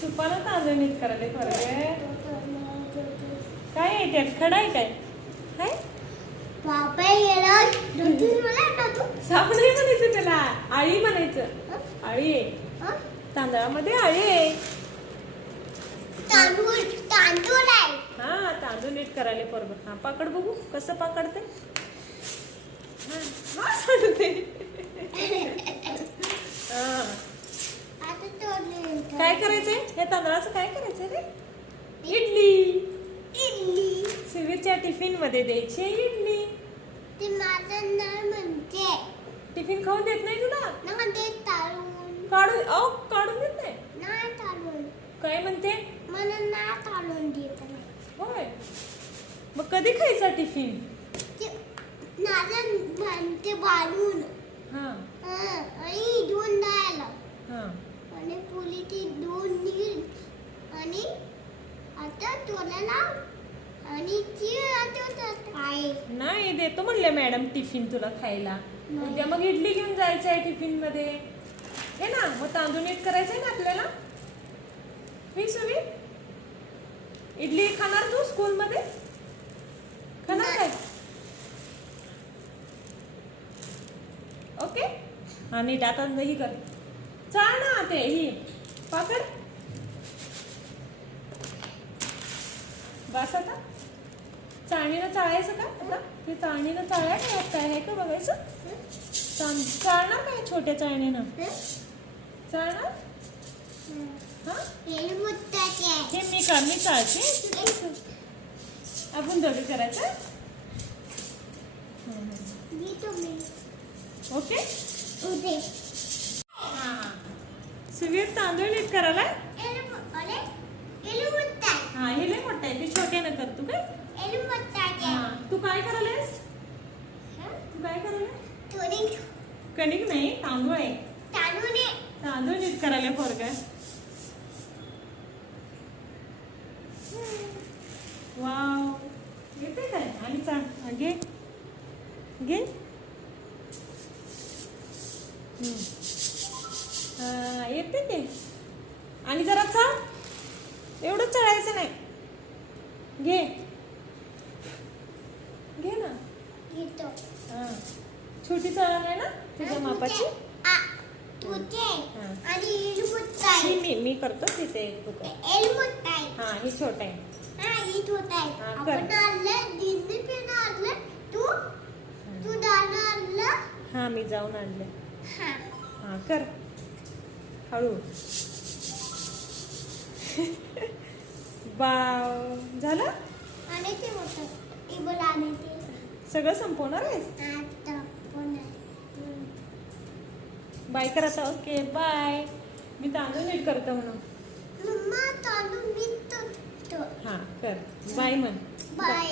सुपानं तांदूळ नीट करायला पोरगे. काय आहे त्यात? खडा आहे काय? हाय साप नाही म्हणायचं त्याला, आळी म्हणायचं. आळी आहे तांदळामध्ये, आळी आहे. हा तांदूळ नीट करायला पोरग. हा पकड बघू कसं पकडते. हा सांगते. काय करायचंय हे तांदळाचं? काय करायचंय रे? इडली. सुवीरच्या टिफिन मध्ये द्यायची इडली. ते माझं नाही म्हणते. टिफिन खाऊन देत नाही तुला? ते ताळून काढून देत नाही. नाही ताळून. काय म्हणते? मला ना ताळून देत नाही. होय मग कधी खायचा टिफिन? माझं म्हणते बाळून. हा आणि दोन द्यायला. हा आणि पुली ती दोन नील आणि आता तोलाला आणि ती आता काय नाही देतो म्हणले मॅडम टिफिन तुला खायला. उद्या मग इडली घेऊन जायचं आहे टिफिन मध्ये हे ना. मग तांदूळ नीट करायचंय ना आपल्याला. ही सुवी इडली खाणार तू स्कूल मध्ये? खाणार काय? ओके हा नीट आता ही कर. चाळ ना ते ही पकड. बस आता चाळणीनं चाळायचं का आता? ते चाळणीनं चाळाय काय आहे का बघायचं. चाळणार काय छोट्या चाळणीनं? चाळणार हा हे मी चाळते. आपण दोघे करायचं. ओके हा सुवीर तांदूळ नीट करायला. हा हे लय मोठं आहे ते छोट्यानं कर. तू काय तू काय करायलास? तू काय करायला? कणिक नाही तांदूळ आहे. तांदूळ नीट करायला पोरगा. वाव येते काय? आणि चाळ घे घे. हा येते ते. आणि जरा चाळ. एवढं चढायचं नाही. घे घे ना. हा छोटी चाळ आहे ना तुझ्या मापाची. मी करतो तिथे एक तुकडा. हा ही छोटा आहे. हा मी जाऊन आणले. हा कर हळू. बाव झालं. सगळं संपवणार आहेस? बाय कर आता. Okay bye. मी तांदूळ नीट करतो म्हणून. हा कर बाय म्हण. बाय.